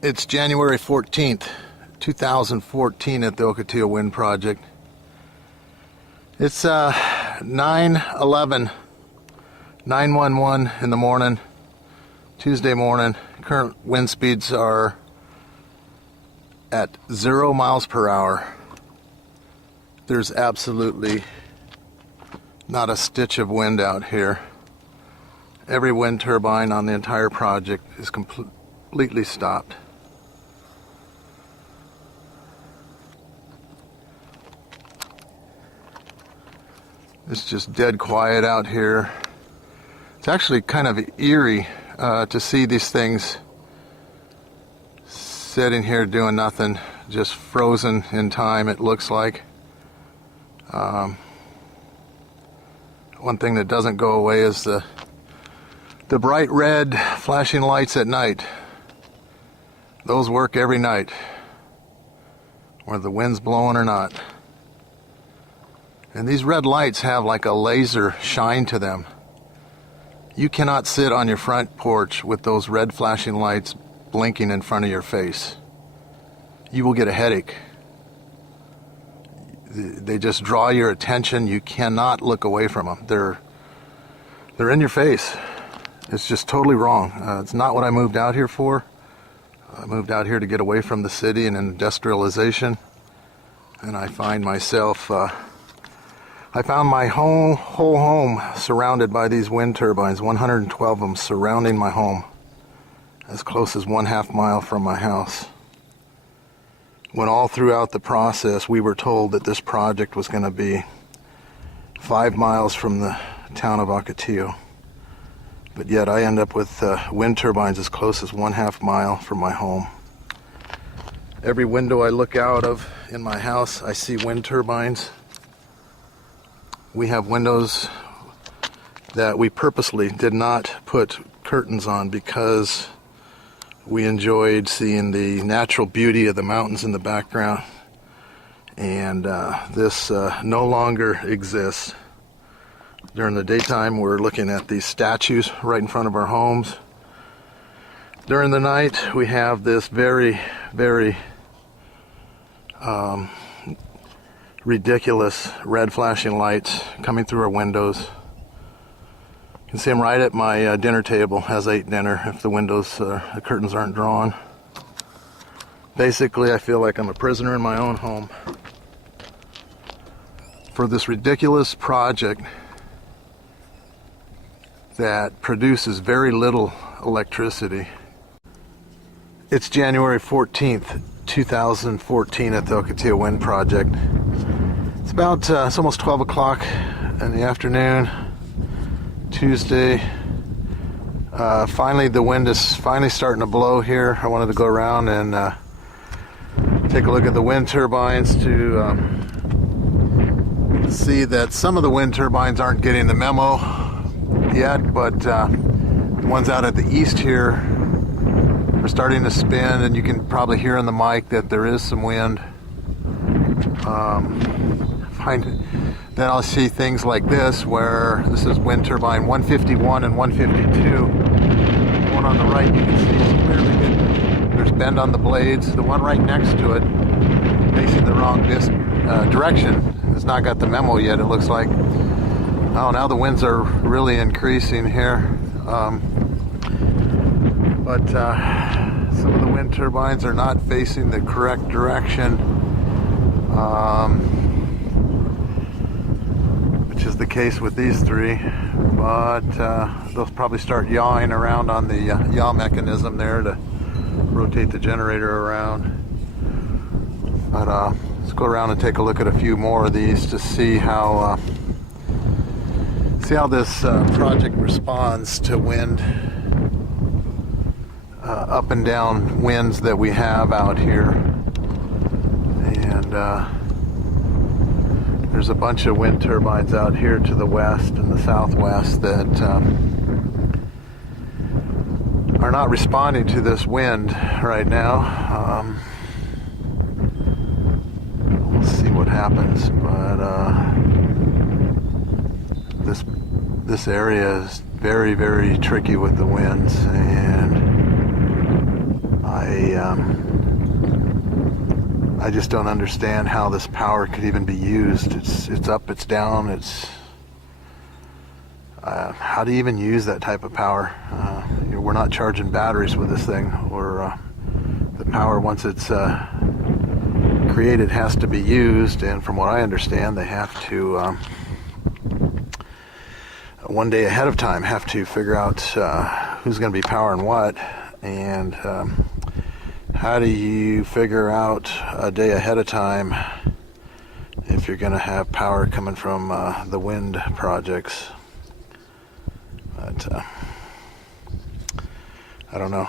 It's January 14th, 2014 at the Ocotillo Wind Project. It's 9:11, 911 in the morning, Tuesday morning. Current wind speeds are at 0 miles per hour. There's absolutely not a stitch of wind out here. Every wind turbine on the entire project is completely stopped. It's just dead quiet out here. It's actually kind of eerie to see these things sitting here doing nothing, just frozen in time, it looks like. One thing that doesn't go away is the bright red flashing lights at night. Those work every night, whether the wind's blowing or not. And these red lights have like a laser shine to them. You cannot sit on your front porch with those red flashing lights blinking in front of your face. You will get a headache. They just draw your attention. You cannot look away from them. They're in your face. It's just totally wrong. It's not what I moved out here for. I moved out here to get away from the city and industrialization. And I find myself I found my whole home surrounded by these wind turbines, 112 of them surrounding my home, as close as 1/2 mile from my house. When all throughout the process we were told that this project was going to be 5 miles from the town of Ocotillo. But yet I end up with wind turbines as close as 1/2 mile from my home. Every window I look out of in my house, I see wind turbines. We have windows that we purposely did not put curtains on because we enjoyed seeing the natural beauty of the mountains in the background. And this no longer exists. During the daytime, we're looking at these statues right in front of our homes. During the night, we have this very, very ridiculous red flashing lights coming through our windows. You can see them right at my dinner table as I eat dinner if the curtains aren't drawn. Basically, I feel like I'm a prisoner in my own home. For this ridiculous project that produces very little electricity. It's January 14th, 2014 at the Ocotillo Wind Project. It's almost 12 o'clock in the afternoon, Tuesday. Finally, the wind is finally starting to blow here. I wanted to go around and take a look at the wind turbines to see that some of the wind turbines aren't getting the memo yet, but the ones out at the east here are starting to spin, and you can probably hear in the mic that there is some wind. Then I'll see things like this, where this is wind turbine 151 and 152. The one on the right, you can see it's clearly good. There's bend on the blades. The one right next to it, facing the wrong direction, has not got the memo yet, it looks like. Oh, now the winds are really increasing here. But some of the wind turbines are not facing the correct direction. Which is the case with these three, but they'll probably start yawing around on the yaw mechanism there to rotate the generator around. But let's go around and take a look at a few more of these to see how this project responds to wind, up and down winds that we have out here. And there's a bunch of wind turbines out here to the west and the southwest that are not responding to this wind right now. We'll see what happens, but this area is very, very tricky with the winds, and I I just don't understand how this power could even be used. It's up, it's down, how do you even use that type of power? We're not charging batteries with this thing, or the power, once it's created, has to be used, and from what I understand, they have to, one day ahead of time, have to figure out who's going to be powering what, and how do you figure out a day ahead of time if you're going to have power coming from the wind projects? But I don't know.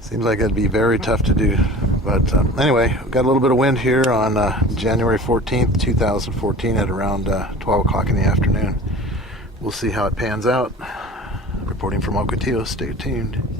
Seems like it'd be very tough to do. But anyway, we've got a little bit of wind here on January 14th, 2014 at around 12 o'clock in the afternoon. We'll see how it pans out. Reporting from Ocotillo. Stay tuned.